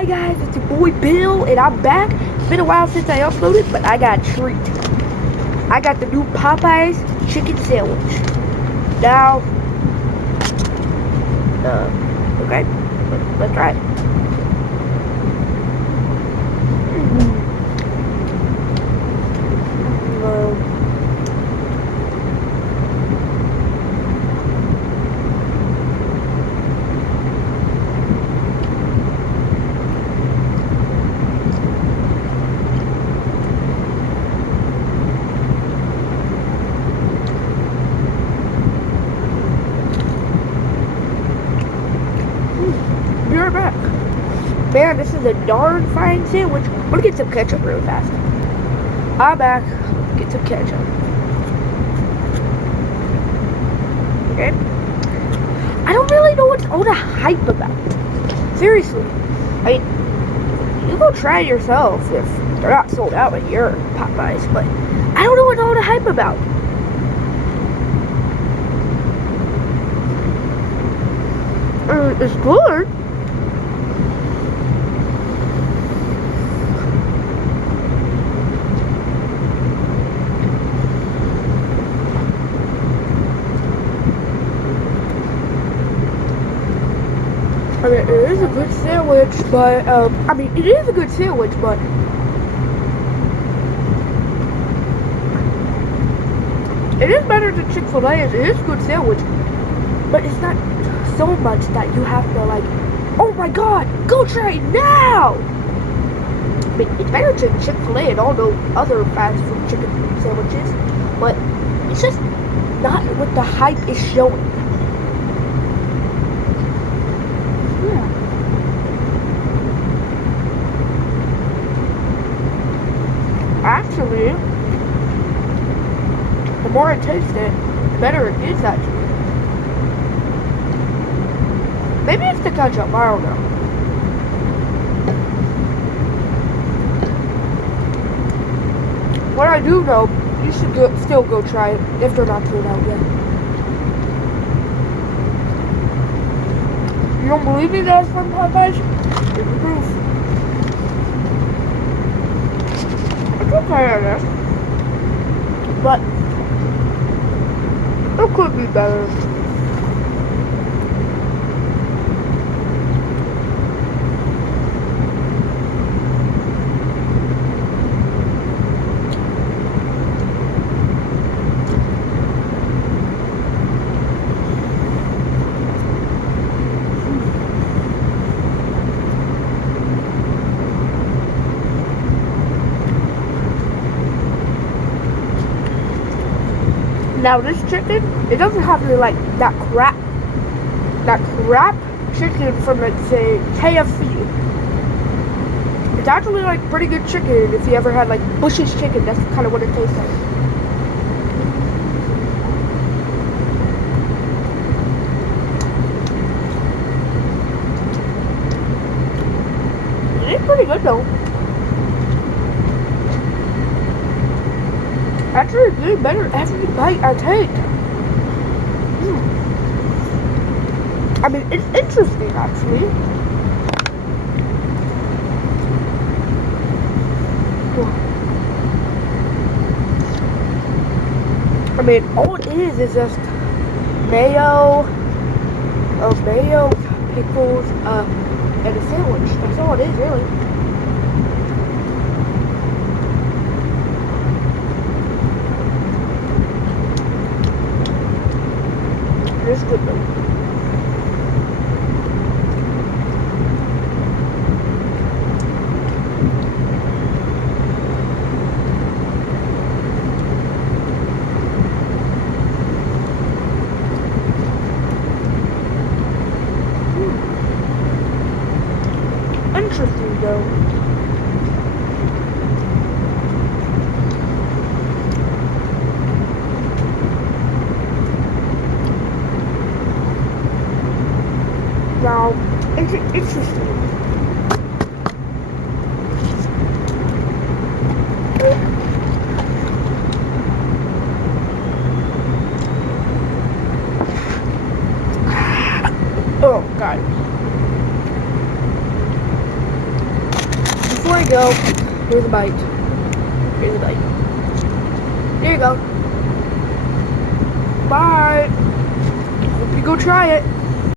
Hi guys, it's your boy Bill, and I'm back. It's been a while since I uploaded, but I got a treat. I got the new Popeyes chicken sandwich. Now, okay, let's try it. You're back. Man, this is a darn fine sandwich. I'm gonna get some ketchup real fast. I'm back. Get some ketchup. Okay. I don't really know what's all the hype about. Seriously. I mean, you go try it yourself if they're not sold out at your Popeyes, but I don't know what all the hype about. It's good. I mean, it is a good sandwich, but, it is a good sandwich, but it is better than Chick-fil-A's. It is a good sandwich, but it's not so much that you have to, like, oh my god, go try it now! I mean, it's better than Chick-fil-A and all the other fast food chicken sandwiches, but it's just not what the hype is showing. Actually, the more I taste it, the better it is actually. Maybe it's the ketchup, I don't know. What I do know, you should still go try it if they're not sold out yet. You don't believe me that it's from Popeyes? Here's the proof. It's okay, I guess. But it could be better. Now this chicken, it doesn't have to like that crap chicken from, let's say, KFC. It's actually like pretty good chicken. If you ever had like Bush's chicken, that's kind of what it tastes like. It's pretty good though. Actually, it's getting better every bite I take. I mean, it's interesting, actually. I mean, all it is just mayo, pickles, and a sandwich. That's all it is, really. It's good though. Interesting though. Now, it's interesting. Oh, God. There you go. Here's a bite. Here's a bite. There you go. Bye. Hope you go try it.